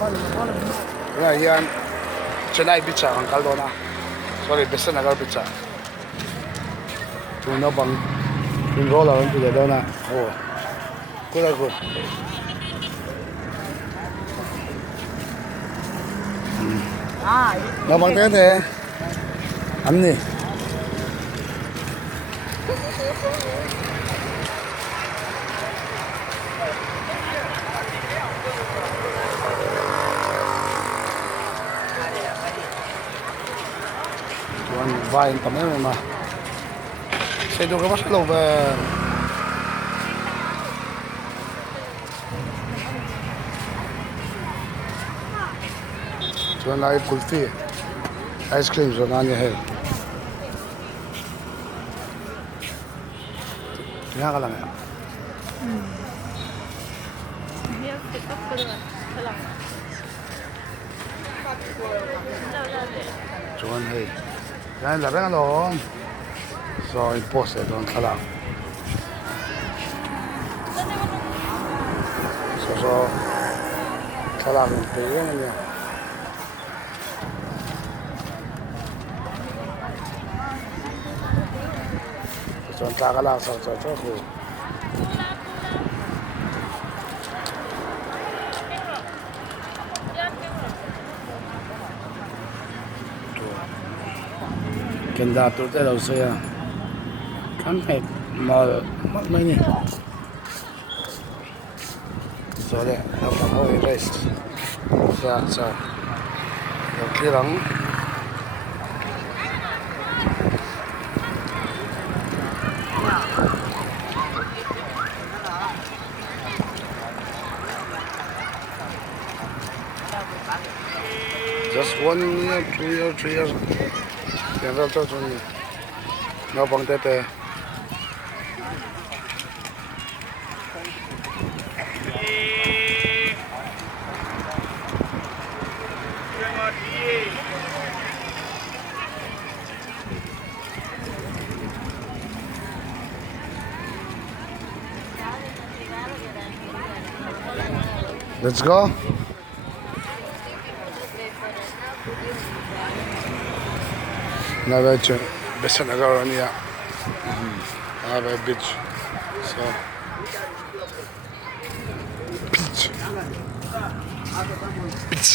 Kaya yan, Chennai Beach ang kaldo na. Sorry, Besa Nagar Beach. Tuna bang roller ang together na. Oh, good. Nabang tete, amni. Tuan vain tamay ma. Say do ka mas love. Tuan lai kulfi. Ice cream so nanya hai. Kaya ka lang yan. Tuan hai. Yan labang along. So impose doon ka lang. So ka lang yung pera niya. So ang taka lang sa ko. Kenda tu te daw saya. Kan hai mal mai ni. So le, daw ko rest. Sa. Yung kirang just 1 year, 2 years, 3 years. Yan raw to no bang tete. Let's go. Now Besa Nagar niya. Beach. So beach.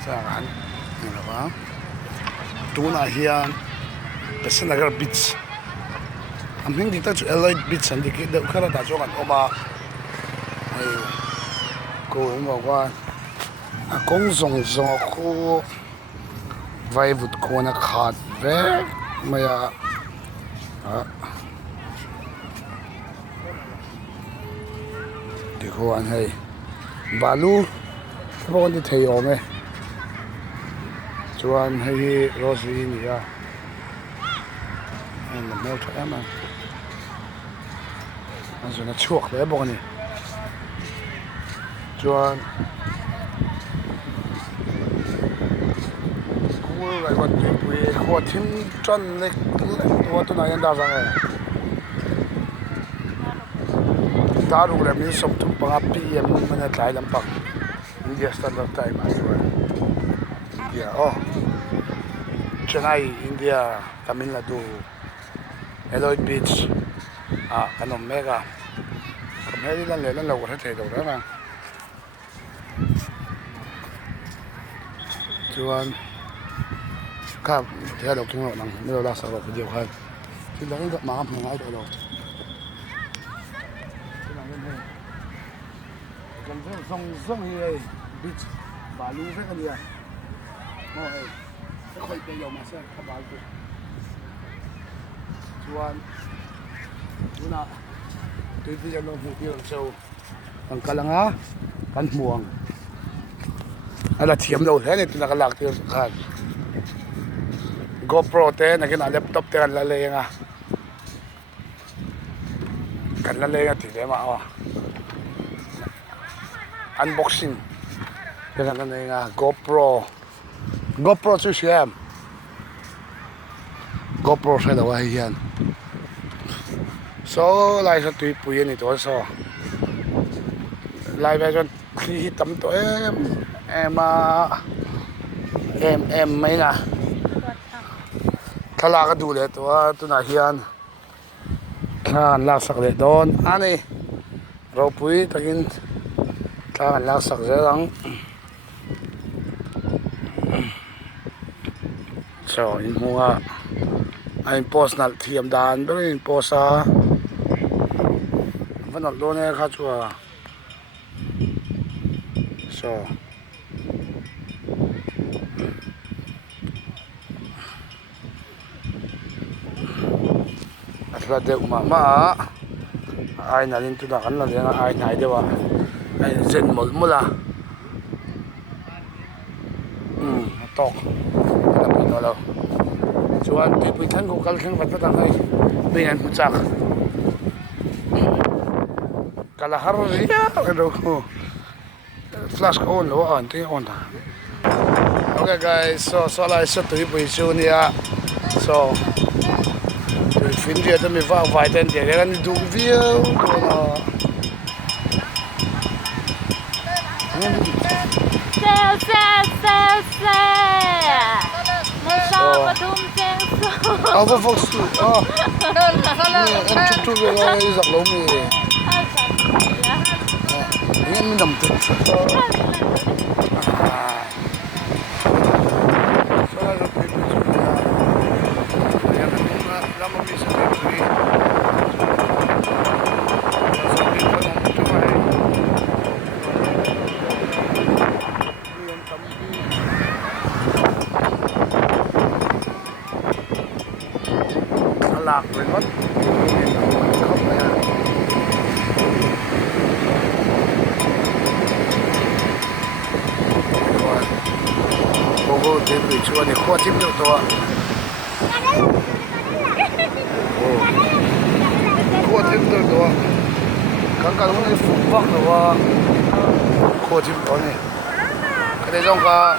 Saan? Ano ba? Tuna hiyan. Besa Nagar Beach. Ang hindi tayo Elite Beach. Hindi kita kara tayo kan oma. Ay, ko mo kwa. Akong zong ko. Vaivut ko na khat ve. Maya. Diko an hay. Balu. Kung hindi tayo me. Chuan hay Rosie niya. And the motor Emma. Ano na chuak le bo ni. Chuan cool like what we ko tim chan lek what to na yan da sang. Daru le min som tu pa PM man tlai lampak. India Standard Time as well. India, Chennai, India, Tamil Nadu, Eloy Beach, Mega. Kamari lang yan, lawa sa tayo na. Chuan, kaya daw kung nang nilala sa video ka. Sila rin makap mga ito. Song here, beach, balu sa kanya. Okay. Ako kayo masa kabago. Chuan. Una. Ito yung lang video so ang kalanga kan muang. ala thiam lo he ni tu nak lak tir khan GoPro te nakin laptop te kan la lenga ti le ma unboxing te kan la lenga GoPro chu siam GoPro sai da wa hian so lai sa tui pui ni to so lai ve jon khi tam to em mai na thala ka du le to tu na hian khan lak sak le don ani ro pui takin khan lak sak zelang so in mua ai post nal thiam dan berin posa vanal lo ne kha chua so atla de ma ai nalin tu da kan la lenga ai nai dewa ai zen mol mula tok la pi no lo chuan ti pui than ko kal khang vat ta ngai bin an chak kala har ria ro flash on lo on ti on ta okay guys so la so tu pui chu nia so fin dia tu mi va vai ten dia kan du view Áo vô phúc sự em chụp về rồi giặc lâu mì em nằm thật sự lạc rồi mất không phải rồi cô thêm gửi chua để khoa thêm nhiều to khoa thêm nhiều to cái lúc này phục vắc rồi khoa thêm to này cái này trong cả